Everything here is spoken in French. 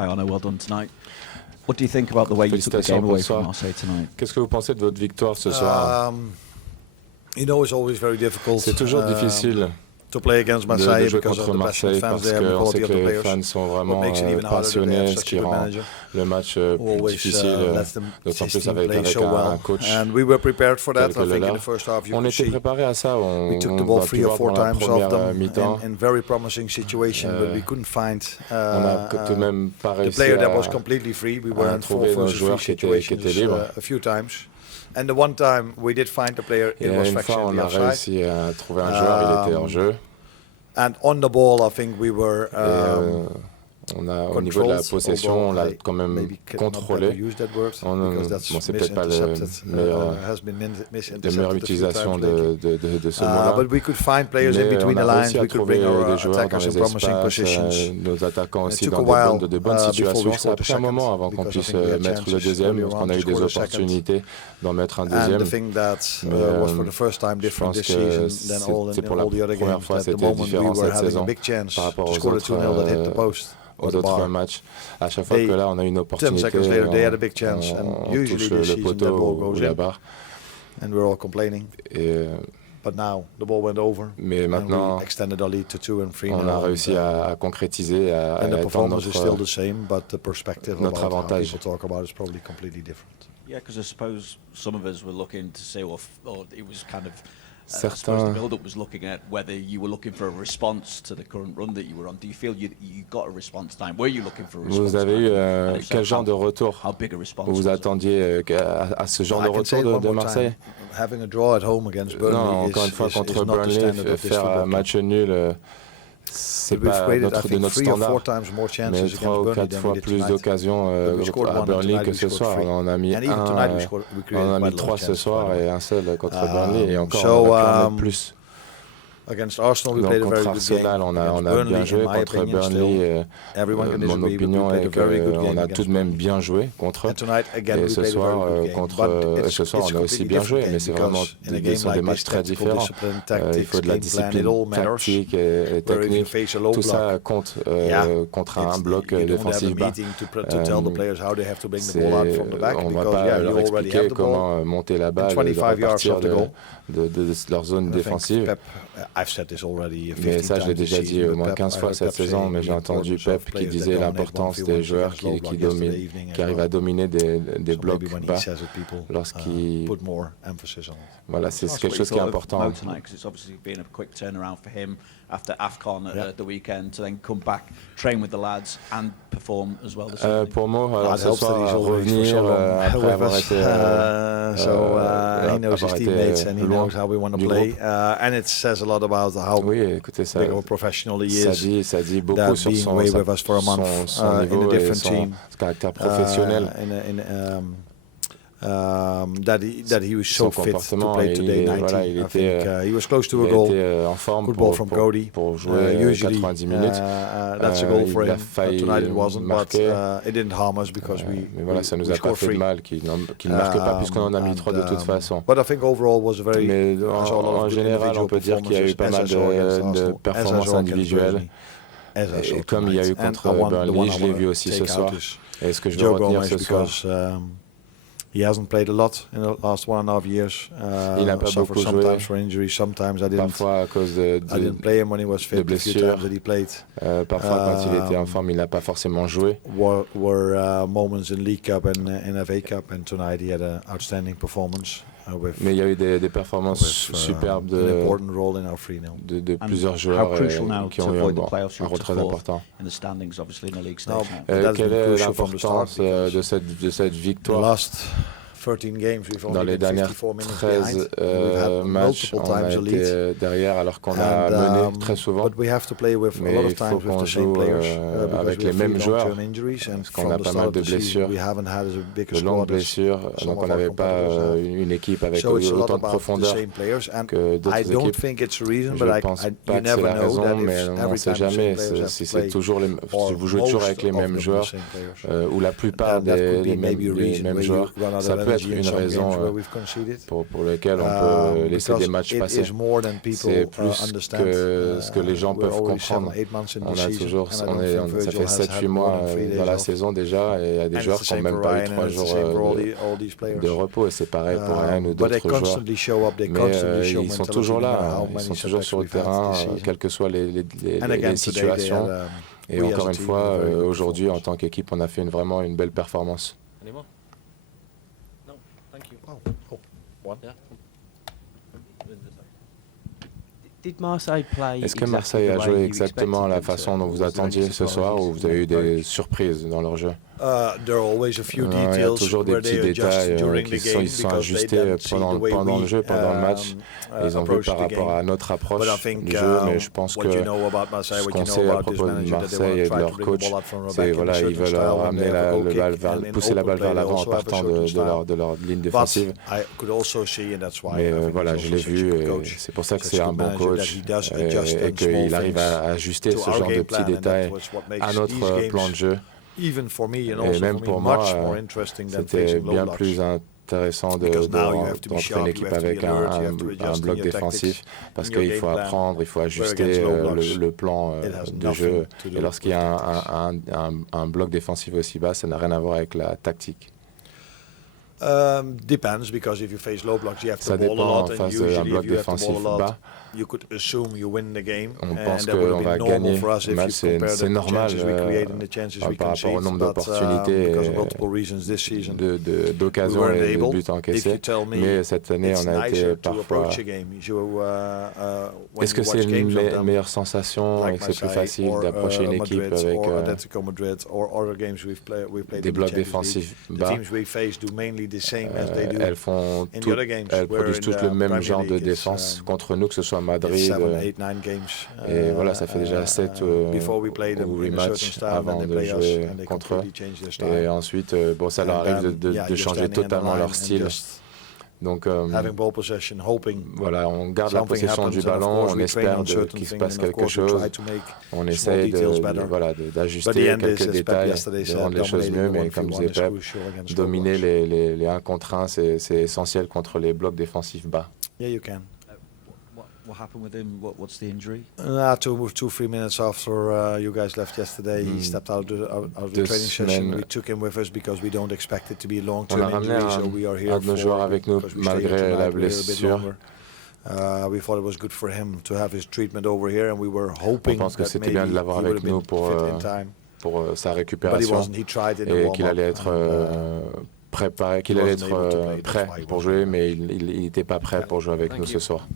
Hi Arnaud, well done tonight. What do you think about the way you took the game away from Marseille tonight? Qu'est-ce que vous pensez de votre victoire ce soir? You know, it's always very difficult. C'est toujours difficile to play against Marseille de jouer because contre of the Marseille passionate fans parce there, the qu'on sait quality of que the les players. fans sont vraiment What makes it even harder that they passionnés, have ce such qui a good rend manager le match who plus always difficile, lets them d'autant his plus team avec play so un well. coach And we were prepared for that. tel I que think in Lelard. the first half you On could était see préparé à ça. we took the On ball va 3 or 4 pouvoir dans la times off première them mi-temps. in very promising situation, but we couldn't find On n'a tout de même pas the réussi player that à was completely free. We were in 4 trouver nos versus 3 joueurs qui étaient situations libres. a few times. And the one time we did find the player, Et it was une fois, factually on a offside. réussi à trouver un joueur, il était hors jeu. And on the ball, I think we were On a, au niveau de la possession, on l'a quand même contrôlé. C'est peut-être pas la meilleure utilisation de ce mot-là. Mais on a réussi à trouver des joueurs dans les espaces, nos attaquants aussi dans de bonnes situations. Ça a pris un moment avant qu'on puisse mettre le deuxième, parce qu'on a eu des opportunités d'en mettre un deuxième. Mais je pense que c'est pour la première fois, c'était différent cette saison par rapport aux autres matchs. À chaque fois que là, on a une opportunité, on touche le poteau ou la barre. Mais maintenant, on a réussi à concrétiser, à étendre notre avantage. Yeah, because I suppose some of us were looking to say, well, it was kind of. Certains. The build-up was looking at whether you were looking for a response to the current run that you were on. Do you feel you got a response time? Were you looking for a response? Vous avez eu quel genre de retour? Vous attendiez à ce genre de retour de Marseille? Non, encore une fois contre Burnley, faire un match nul. C'est pas de notre standard, mais 3 ou 4 fois plus d'occasions à Burnley que ce soir. On en a mis 3 ce soir et un seul contre Burnley, et encore on a pu en mettre plus. Donc contre Arsenal, on a bien joué. Contre Burnley, mon opinion est qu'on a tout de même bien joué contre eux. Et ce soir, on a aussi bien joué, mais c'est vraiment des matchs très différents. Il faut de la discipline tactique et technique. Tout ça compte contre un bloc défensif bas. On ne va pas leur expliquer comment monter la balle et repartir de leur zone défensive. Mais ça, je l'ai déjà dit au moins 15 fois cette saison, mais j'ai entendu Pep qui disait l'importance des joueurs qui arrivent à dominer des blocs bas lorsqu'ils... Voilà, c'est quelque chose qui est important. After AFCON at the weekend, to then come back, train with the lads and perform as well this evening. Pour moi, alors ce soir, revenir après avoir été he knows his teammates and he knows how we want to play. And it says a lot about how big of a professional he is. Ça dit beaucoup sur son niveau et son caractère professionnel. That he was so fit to play today. Voilà, il était he was close to a goal. En forme Good ball from Cody. Pour jouer usually 90 minutes. That's a goal for him. Tonight it wasn't, marquer. but it didn't harm us because mais voilà, ça nous a pas fait de mal qu'il ne marque pas puisqu'on en a mis 3 de toute façon. But I think overall was a very. Mais en général, on peut dire qu'il y a eu pas mal de performances individuelles. Et comme il y a eu contre Burnley, je l'ai vu aussi ce soir. Et ce que je veux retenir ce soir. He hasn't played a lot in the last 1.5 years. Il n'a pas beaucoup joué. For injuries, sometimes I didn't. Parfois à cause de play him when he was fit. De blessures. Parfois quand il était en forme, il n'a pas forcément joué. Were moments in League Cup and in FA Cup, and tonight he had an outstanding performance. Mais il y a eu des performances superbes de plusieurs joueurs qui ont eu un rôle très important. Quelle est l'importance de cette victoire? Dans les dernières 13 matchs, on a été derrière alors qu'on a mené très souvent. Mais il faut qu'on joue avec les mêmes joueurs parce qu'on a pas mal de blessures, de longues blessures. Donc on n'avait pas une équipe avec autant de profondeur que d'autres équipes. Je ne pense pas que c'est la raison, mais on ne sait jamais. Si vous jouez toujours avec les mêmes joueurs ou la plupart des mêmes joueurs, ça peut peut être une raison pour laquelle on peut laisser des matchs passer. C'est plus que ce que les gens peuvent comprendre. On a toujours, ça fait 7-8 mois dans la saison déjà, et il y a des joueurs qui n'ont même pas eu 3 jours de repos, et c'est pareil pour un ou d'autres joueurs. Mais ils sont toujours là, ils sont toujours sur le terrain, quelles que soient les situations. Et encore une fois, aujourd'hui, en tant qu'équipe, on a fait vraiment une belle performance. Est-ce que Marseille a joué exactement la façon dont vous attendiez ce soir, ou vous avez eu des surprises dans leur jeu? Il y a toujours des petits détails qui sont ajustés pendant le jeu, pendant le match. Ils ont vu par rapport à notre approche du jeu, mais je pense que ce qu'on sait à propos de Marseille et de leur coach, c'est ils veulent ramener pousser la balle vers l'avant en partant de leur ligne défensive. Mais voilà, je l'ai vu, et c'est pour ça que c'est un bon coach et qu'il arrive à ajuster ce genre de petits détails à notre plan de jeu. Et même pour moi, c'était bien plus intéressant d'entrer une équipe avec un bloc défensif, parce qu'il faut apprendre, il faut ajuster le plan de jeu. Et lorsqu'il y a un bloc défensif aussi bas, ça n'a rien à voir avec la tactique. Ça dépend en face d'un bloc défensif bas. On pense qu'on va gagner le match, c'est normal par rapport au nombre d'opportunités, d'occasions et de buts encaissés. Mais cette année, on a été parfois... Est-ce que c'est une meilleure sensation et que c'est plus facile d'approcher une équipe avec des blocs défensifs bas? Elles produisent toutes le même genre de défense contre nous, que ce soit Madrid. Et voilà, ça fait déjà 7 ou 8 matchs avant de jouer contre eux. Et ensuite, ça leur arrive de changer totalement leur style. Donc voilà, on garde la possession du ballon, on espère qu'il se passe quelque chose, on essaye d'ajuster quelques détails, de rendre les choses mieux, mais comme disait Pep, dominer les 1 contre 1, c'est essentiel contre les blocs défensifs bas. What happened with him? What's the injury? 2-3 minutes after you guys left yesterday, he stepped out of the training session. We took him with us because we don't expect it to be a long-term injury, so we are here for joueurs avec nous malgré la blessure. We thought it was good for him to have his treatment over here, and we were hoping that maybe he would have been fit in time. Pour sa récupération, et qu'il allait être prêt pour jouer, mais il n'était pas prêt pour jouer avec nous ce soir.